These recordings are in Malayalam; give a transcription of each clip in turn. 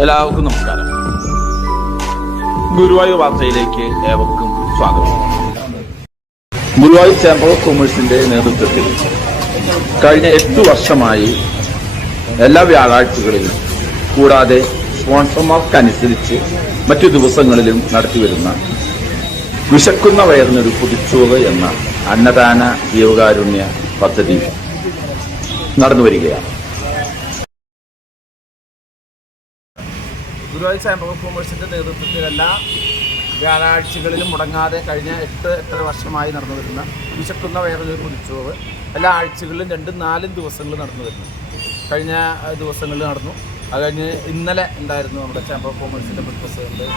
എല്ലാവർക്കും നമസ്കാരം. ഗുരുവായൂർ വാർത്തയിലേക്ക് ഏവർക്കും സ്വാഗതം. ഗുരുവായൂർ ചേംബർ ഓഫ് കൊമേഴ്സിന്റെ നേതൃത്വത്തിൽ കഴിഞ്ഞ 8 വർഷമായി എല്ലാ വ്യാഴാഴ്ചകളിലും കൂടാതെ സ്പോൺസർമാർക്കനുസരിച്ച് മറ്റു ദിവസങ്ങളിലും നടത്തിവരുന്ന വിശക്കുന്ന വയറിനൊരു പൊതിച്ചോറ് എന്ന അന്നദാന ജീവകാരുണ്യ പദ്ധതി നടന്നുവരികയാണ്. ഗുരുവായൂർ ചേംബർ ഓഫ് കൊമേഴ്സിന്റെ നേതൃത്വത്തിൽ എല്ലാ വ്യാഴാഴ്ചകളിലും മുടങ്ങാതെ കഴിഞ്ഞ 8-8.5 വർഷമായി നടന്നു വരുന്ന വിശക്കുന്ന വയറിനൊരു പൊതിച്ചോറ് എല്ലാ ആഴ്ചകളിലും 2-4 ദിവസങ്ങളിൽ നടന്നു വരുന്നു. കഴിഞ്ഞ ദിവസങ്ങളിൽ നടന്നു. അത് കഴിഞ്ഞ് ഇന്നലെ ഉണ്ടായിരുന്നു നമ്മുടെ ചേംബർ ഓഫ് കൊമേഴ്സിൻ്റെ പ്രസിഡന്റ്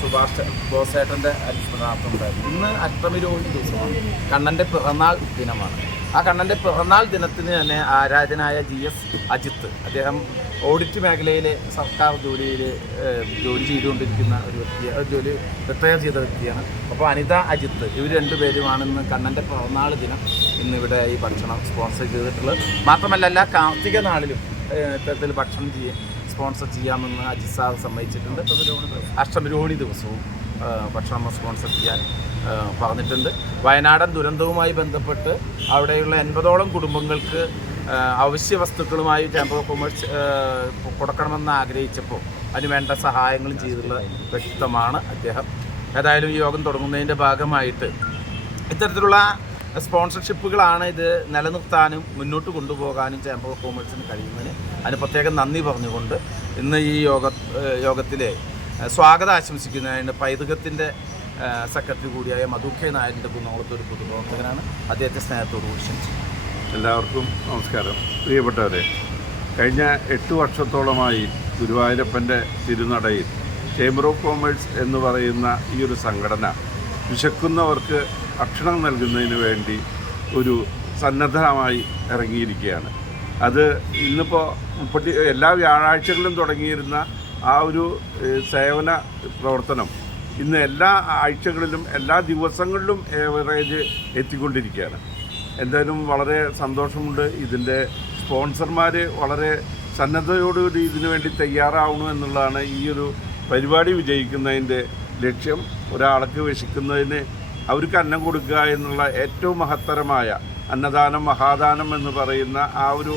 സുഭാഷ് ബോസേട്ടൻ്റെ അനുസ്മരണാർത്ഥം ഉണ്ടായിരുന്നു. ഇന്ന് അഷ്ടമിരോഹിണി ദിവസമാണ്, കണ്ണൻ്റെ പിറന്നാൾ ദിനമാണ്. ആ കണ്ണൻ്റെ പിറന്നാൾ ദിനത്തിന് തന്നെ ആരാധനായ GS അജിത്ത്, അദ്ദേഹം ഓഡിറ്റ് മേഖലയിലെ സർക്കാർ ജോലി ചെയ്തുകൊണ്ടിരിക്കുന്ന ഒരു വ്യക്തിയാണ്, ജോലി റിട്ടയർ ചെയ്ത വ്യക്തിയാണ്. അപ്പോൾ അനിത അജിത്ത്, ഇവർ രണ്ടുപേരുമാണ് ഇന്ന് കണ്ണൻ്റെ പിറന്നാൾ ദിനം ഇന്നിവിടെ ഈ ഭക്ഷണം സ്പോൺസർ ചെയ്തിട്ടുള്ളത്. മാത്രമല്ല എല്ലാ കാർത്തിക നാളിലും ഇത്തരത്തിൽ ഭക്ഷണം സ്പോൺസർ ചെയ്യാമെന്ന് അജിത് സാർ സമ്മതിച്ചിട്ടുണ്ട്. അഷ്ടമിരോഹിണി ദിവസവും ഭക്ഷണം സ്പോൺസർ ചെയ്യാൻ പറഞ്ഞിട്ടുണ്ട്. വയനാടൻ ദുരന്തവുമായി ബന്ധപ്പെട്ട് അവിടെയുള്ള 80ഓളം കുടുംബങ്ങൾക്ക് അവശ്യ വസ്തുക്കളുമായി ചേംബർ ഓഫ് കൊമേഴ്സ് കൊടുക്കണമെന്ന് ആഗ്രഹിച്ചപ്പോൾ അതിന് വേണ്ട സഹായങ്ങളും ചെയ്തുള്ള വ്യക്തമാണ് അദ്ദേഹം. ഏതായാലും ഈ യോഗം തുടങ്ങുന്നതിൻ്റെ ഭാഗമായിട്ട് ഇത്തരത്തിലുള്ള സ്പോൺസർഷിപ്പുകളാണ് ഇത് നിലനിർത്താനും മുന്നോട്ട് കൊണ്ടുപോകാനും ചേംബർ ഓഫ് കൊമേഴ്സിന് കഴിയുന്നതിന് അതിന് പ്രത്യേകം നന്ദി പറഞ്ഞുകൊണ്ട് ഇന്ന് ഈ യോഗത്തിലെ സ്വാഗതം ആശംസിക്കുന്നതിന് പൈതൃകത്തിൻ്റെ സെക്രട്ടറി കൂടിയായ മധു കെ നായരിൻ്റെ കുന്നോളത്തൊരു പൊതുപ്രവർത്തകനാണ്. അദ്ദേഹത്തെ സ്നേഹത്തോട് കൂടി ക്ഷണിച്ചു. എല്ലാവർക്കും നമസ്കാരം. പ്രിയപ്പെട്ടവരെ, കഴിഞ്ഞ 8 വർഷത്തോളമായി ഗുരുവായൂരപ്പൻ്റെ തിരുനടയിൽ ചേംബർ ഓഫ് കൊമേഴ്സ് എന്ന് പറയുന്ന ഈ ഒരു സംഘടന വിശക്കുന്നവർക്ക് ഭക്ഷണം നൽകുന്നതിന് വേണ്ടി ഒരു സന്നദ്ധമായി ഇറങ്ങിയിരിക്കുകയാണ്. അത് ഇന്നിപ്പോൾ എല്ലാ വ്യാഴാഴ്ചകളിലും തുടങ്ങിയിരുന്ന ആ ഒരു സേവന പ്രവർത്തനം ഇന്ന് എല്ലാ ആഴ്ചകളിലും എല്ലാ ദിവസങ്ങളിലും ഏവറേജ് എത്തിക്കൊണ്ടിരിക്കുകയാണ്. എന്തായാലും വളരെ സന്തോഷമുണ്ട്. ഇതിൻ്റെ സ്പോൺസർമാർ വളരെ സന്നദ്ധയോടുകൂടി ഇതിനു വേണ്ടി തയ്യാറാവണു എന്നുള്ളതാണ് ഈ ഒരു പരിപാടി വിജയിക്കുന്നതിൻ്റെ ലക്ഷ്യം. ഒരാൾക്ക് വിശക്കുന്നതിന് അവർക്ക് അന്നം കൊടുക്കുക എന്നുള്ള ഏറ്റവും മഹത്തരമായ അന്നദാനം മഹാദാനം എന്ന് പറയുന്ന ആ ഒരു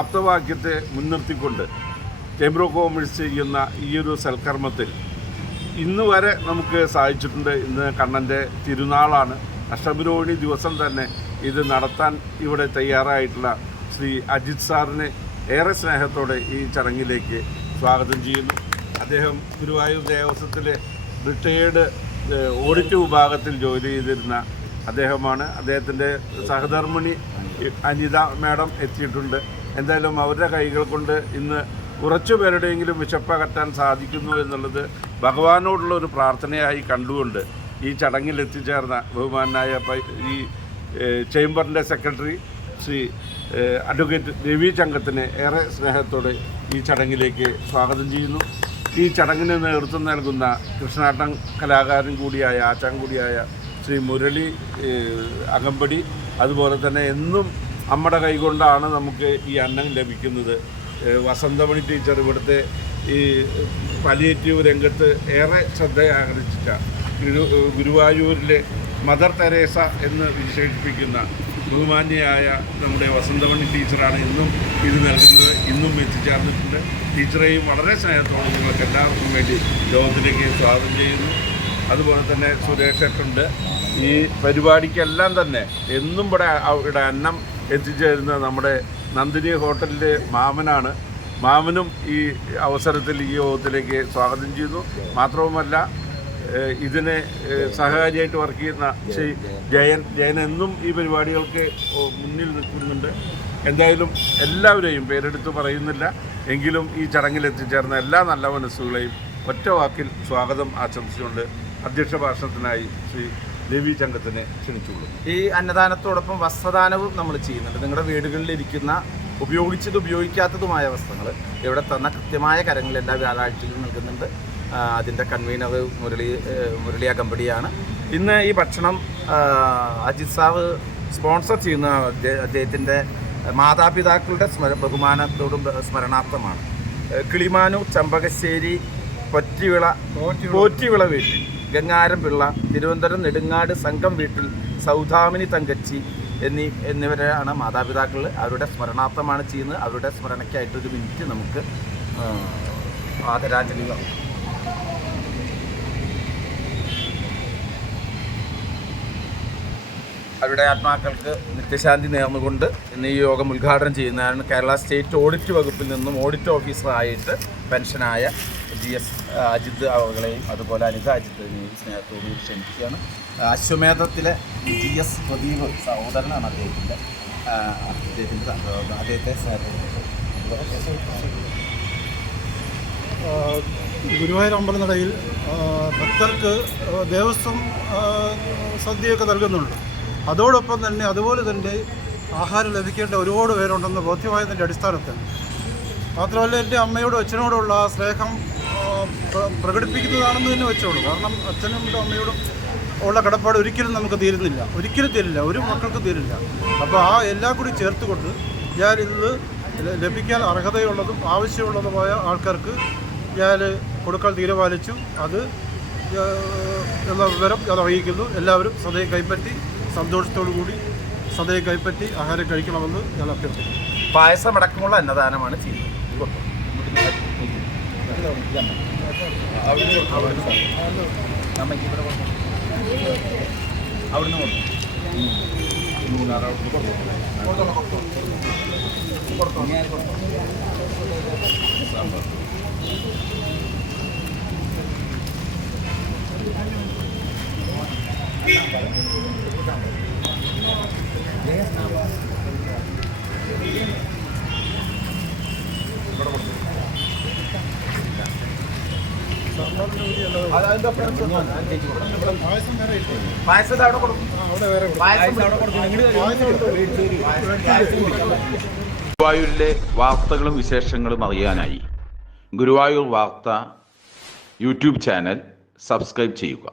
ആപ്തവാക്യത്തെ മുൻനിർത്തിക്കൊണ്ട് ചേംബർ ഓഫ് കൊമേഴ്സ് ചെയ്യുന്ന ഈ ഒരു സൽക്കർമ്മത്തിൽ ഇന്ന് വരെ നമുക്ക് സാധിച്ചിട്ടുണ്ട്. ഇന്ന് കണ്ണൻ്റെ തിരുനാളാണ്. അഷ്ടമിരോഹിണി ദിവസം തന്നെ ഇത് നടത്താൻ ഇവിടെ തയ്യാറായിട്ടുള്ള ശ്രീ അജിത് സാറിനെ ഏറെ സ്നേഹത്തോടെ ഈ ചടങ്ങിലേക്ക് സ്വാഗതം ചെയ്യുന്നു. അദ്ദേഹം ഗുരുവായൂർ ദേവസ്വത്തിലെ റിട്ടയേർഡ് ഓഡിറ്റ് വിഭാഗത്തിൽ ജോലി ചെയ്തിരുന്ന അദ്ദേഹമാണ്. അദ്ദേഹത്തിൻ്റെ സഹധർമ്മിണി അനിത മാഡം എത്തിയിട്ടുണ്ട്. എന്തായാലും അവരുടെ കൈകൾ കൊണ്ട് ഇന്ന് കുറച്ചു പേരുടെയെങ്കിലും വിശപ്പകറ്റാൻ സാധിക്കുന്നു എന്നുള്ളത് ഭഗവാനോടുള്ള ഒരു പ്രാർത്ഥനയായി കണ്ടുകൊണ്ട് ഈ ചടങ്ങിൽ എത്തിച്ചേർന്ന ബഹുമാനായ ഈ ചേംബറിൻ്റെ സെക്രട്ടറി ശ്രീ അഡ്വക്കേറ്റ് രവി ചങ്കത്തിനെ ഏറെ സ്നേഹത്തോടെ ഈ ചടങ്ങിലേക്ക് സ്വാഗതം ചെയ്യുന്നു. ഈ ചടങ്ങിന് നേതൃത്വം നൽകുന്ന കൃഷ്ണാട്ടം കലാകാരൻ കൂടിയായ ആച്ചാൻ കൂടിയായ ശ്രീ മുരളി അകമ്പടി, അതുപോലെ തന്നെ എന്നും നമ്മുടെ കൈകൊണ്ടാണ് നമുക്ക് ഈ അന്നം ലഭിക്കുന്നത്. വസന്തമണി ടീച്ചർ ഇവിടുത്തെ ഈ പാലിയേറ്റീവ് രംഗത്ത് ഏറെ ശ്രദ്ധ ആകർഷിച്ച ഗുരുവായൂരിലെ മദർ തെരേസ എന്ന് വിശേഷിപ്പിക്കുന്ന ബഹുമാന്യയായ നമ്മുടെ വസന്തമണി ടീച്ചറാണ് ഇന്നും ഇത് നൽകുന്നത്. ഇന്നും എത്തിച്ചേർന്നിട്ടുണ്ട്. ടീച്ചറെയും വളരെ സ്നേഹത്തോടെ നിങ്ങൾക്ക് എല്ലാവർക്കും വേണ്ടി ലോകത്തിലേക്ക് സ്വാഗതം ചെയ്യുന്നു. അതുപോലെ തന്നെ സുരേഷേട്ടുണ്ട്. ഈ പരിപാടിക്കെല്ലാം തന്നെ എന്നും ഇവിടെ അന്നം എത്തിച്ചേരുന്ന നമ്മുടെ നന്ദിനി ഹോട്ടലിലെ മാമനാണ്. മാമനും ഈ അവസരത്തിൽ ഈ യോഗത്തിലേക്ക് സ്വാഗതം ചെയ്യുന്നു. മാത്രവുമല്ല ഇതിനെ സഹകാരിയായിട്ട് വർക്ക് ചെയ്യുന്ന ശ്രീ ജയൻ എന്നും ഈ പരിപാടികൾക്ക് മുന്നിൽ നിൽക്കുന്നുണ്ട്. എന്തായാലും എല്ലാവരെയും പേരെടുത്ത് പറയുന്നില്ല എങ്കിലും ഈ ചടങ്ങിൽ എത്തിച്ചേർന്ന എല്ലാ നല്ല മനസ്സുകളെയും ഒറ്റ വാക്കിൽ സ്വാഗതം ആശംസിച്ചുകൊണ്ട് അധ്യക്ഷ ഭാഷണത്തിനായി ശ്രീ രവി ചങ്കത്തിനെ ക്ഷണിച്ചുള്ളൂ. ഈ അന്നദാനത്തോടൊപ്പം വസ്ത്രദാനവും നമ്മൾ ചെയ്യുന്നുണ്ട്. നിങ്ങളുടെ വീടുകളിലിരിക്കുന്ന ഉപയോഗിക്കാത്തതുമായ വസ്ത്രങ്ങൾ ഇവിടെ തന്ന കൃത്യമായ കരങ്ങൾ എല്ലാ വ്യാഴാഴ്ചയിലും നൽകുന്നുണ്ട്. അതിൻ്റെ കൺവീനർ മുരളി അകമ്പടിയാണ്. ഇന്ന് ഈ ഭക്ഷണം അജിത് സാവ് സ്പോൺസർ ചെയ്യുന്ന അദ്ദേഹത്തിൻ്റെ മാതാപിതാക്കളുടെ ബഹുമാനത്തോടും സ്മരണാർത്ഥമാണ്. കിളിമാനൂർ ചമ്പകശ്ശേരി പോറ്റിവിള വീട്ടിൽ ഗംഗാരം പിള്ള, തിരുവനന്തപുരം നെടുങ്ങാട് സംഘം വീട്ടിൽ സൗദാമിനി തങ്കച്ചി എന്നിവരാണ് മാതാപിതാക്കൾ. അവരുടെ സ്മരണാർത്ഥമാണ് ചെയ്യുന്നത്. അവരുടെ സ്മരണയ്ക്കായിട്ട് ഒരു മിനിറ്റ് നമുക്ക് ആദരാഞ്ജലികൾ. അവരുടെ ആത്മാക്കൾക്ക് നിത്യശാന്തി നേർന്നുകൊണ്ട് ഇന്ന് ഈ യോഗം ഉദ്ഘാടനം ചെയ്യുന്നതാണ് കേരള സ്റ്റേറ്റ് ഓഡിറ്റ് വകുപ്പിൽ നിന്നും ഓഡിറ്റ് ഓഫീസറായിട്ട് പെൻഷനായ GS അജിത് അവകളെയും അതുപോലെ അനിത അജിത്തിനെയും സ്നേഹത്തോടുകൂടി ക്ഷണിക്കുകയാണ്. അശ്വമേധത്തിലെ GS പ്രദീപ് സഹോദരനാണ് അദ്ദേഹത്തെ ഗുരുവായൂർ അമ്പലനടയിൽ ഭക്തർക്ക് ദേവസ്വം സദ്യയൊക്കെ നൽകുന്നുണ്ട്. അതോടൊപ്പം തന്നെ അതുപോലെ തന്നെ ആഹാരം ലഭിക്കേണ്ട ഒരുപാട് പേരുണ്ടെന്ന് ബോധ്യമായതിൻ്റെ അടിസ്ഥാനത്തിൽ മാത്രമല്ല എൻ്റെ അമ്മയോടും അച്ഛനോടുള്ള ആ സ്നേഹം പ്രകടിപ്പിക്കുന്നതാണെന്ന് തന്നെ വെച്ചോളൂ. കാരണം അച്ഛനും അമ്മയോടും ഉള്ള കടപ്പാട് ഒരിക്കലും നമുക്ക് ഒരിക്കലും തീരില്ല, ഒരു മക്കൾക്ക് തീരില്ല. അപ്പോൾ ആ എല്ലാം കൂടി ചേർത്തുകൊണ്ട് ഞാൻ ഇന്ന് ലഭിക്കാൻ അർഹതയുള്ളതും ആവശ്യമുള്ളതുമായ ആൾക്കാർക്ക് ഞാൻ കൊടുക്കാൻ തീരുമാനിച്ചു. അത് എന്ന വിവരം ഞാൻ അറിയിക്കുന്നു. എല്ലാവരും സദയം കൈപ്പറ്റി സന്തോഷത്തോടു കൂടി സദയം കൈപ്പറ്റി ആഹാരം കഴിക്കണമെന്ന് ഞാൻ അഭ്യർത്ഥിക്കുന്നു. പായസമടക്കമുള്ള അന്നദാനമാണ് ചെയ്യുന്നത്. ഗുരുവായൂരിലെ വാർത്തകളും വിശേഷങ്ങളും അറിയാനായി ഗുരുവായൂർ വാർത്ത യൂട്യൂബ് ചാനൽ സബ്സ്ക്രൈബ് ചെയ്യുക.